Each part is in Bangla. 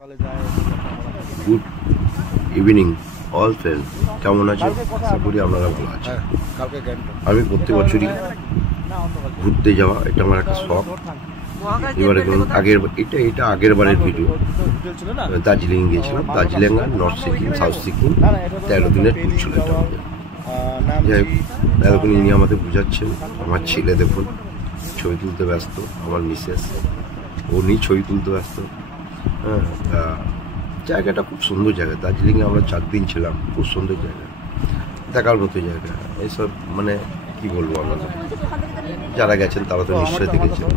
গুড ইভিনিং অল ফ্রেন্ড, কেমন আছেন? আশা করি আপনারা ভালো আছেন। আমি প্রত্যেক বছরই ঘুরতে যাওয়া এটা আমার একটা শখ। এবারে এটা আগের বারের ভিডিও। দার্জিলিং গিয়েছিলাম, দার্জিলিং আর নর্থ সিকিম, সাউথ সিকিম 13 দিনের ট্যুর ছিল এটা আমাদের। যাই হোক, এতক্ষণ ইনি আমাদের বোঝাচ্ছেন। আমার ছেলে দেখুন ছবি তুলতে ব্যস্ত, আমার মিসেস উনি ছবি তুলতে ব্যস্ত। হ্যাঁ, জায়গাটা খুব সুন্দর জায়গা। দার্জিলিংয়ে আমরা 4 দিন ছিলাম, খুব সুন্দর জায়গা, দেখার মতো জায়গা। এইসব মানে কি বলবো, আপনাদের যারা গেছেন তারা তো নিশ্চয়ই দেখেছেন।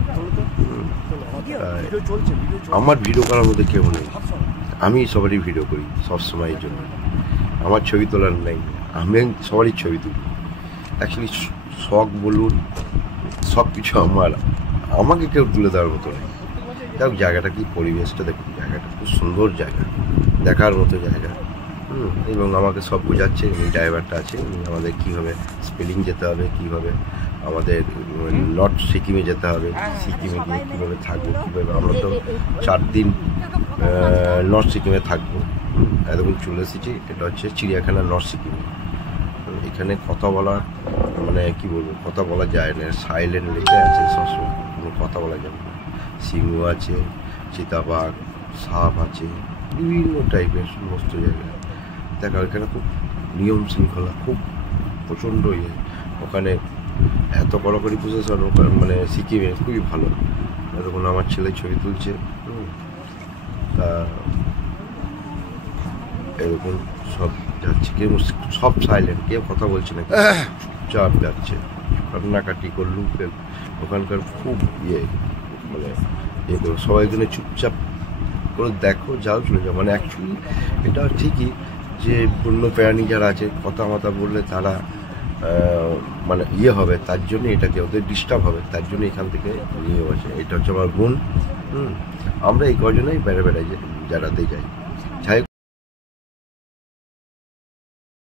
আমার ভিডিও করার মধ্যে কেউ নেই, আমি সবারই ভিডিও করি সবসময়ের জন্য। আমার ছবি তোলার নেই, আমি সবারই ছবি তুলি। অ্যাকচুয়ালি শখ বলুন, সব কিছু আমাকে কেউ তুলে দেওয়ার মতো নেই। যাই হোক, জায়গাটা কি, পরিবেশটা দেখুন, জায়গাটা খুব সুন্দর জায়গা, দেখার মতো জায়গা। এবং আমাকে সব বোঝাচ্ছে, এই ড্রাইভারটা আছে, আমাদের কীভাবে স্পেলিং যেতে হবে, কীভাবে আমাদের নর্থ সিকিমে যেতে হবে, সিকিমে গিয়ে কীভাবে থাকবো, কীভাবে। আমরা তো 4 দিন নর্থ সিকিমে থাকবো। এতক্ষণ চলে এসেছি, এটা হচ্ছে চিড়িয়াখানা নর্থ সিকিমে। এখানে কথা বলা মানে কি বলবো, কথা বলা যায় না, সাইলেন্ট লেখা আছে সবসময়, কোনো কথা বলা যাবে না। সিংহ আছে, চিতাবাঘ, সাপ আছে, বিভিন্ন টাইপের সমস্ত জায়গা দেখা। এখানে খুব নিয়ম শৃঙ্খলা, খুব প্রচণ্ড ইয়ে। ওখানে এত কড়াকড়ি প্রশাসন, ওখানে মানে সিকিমে খুবই ভালো। এতক্ষণ আমার ছেলে ছবি তুলছে। এরকম সব যাচ্ছে, কেউ সব সাইলেন্ট, কেউ কথা বলছে না, চুপচাপ যাচ্ছে। কান্নাকাটি করলু, ওখানকার খুব ইয়ে মানে ইয়ে করো, সবাই এখানে চুপচাপ করে দেখো, যাও, চলে যাও। মানে অ্যাকচুয়ালি এটা ঠিকই যে বন্য প্রাণী যারা আছে কথা বললে তারা মানে ইয়ে হবে, তার জন্য এটাকে ওদের ডিস্টার্ব হবে, তার জন্য এখান থেকে নিয়ে আছে। এটা হচ্ছে আমার বোন। আমরা এই কজনেই বেড়াই যারাতে যাই।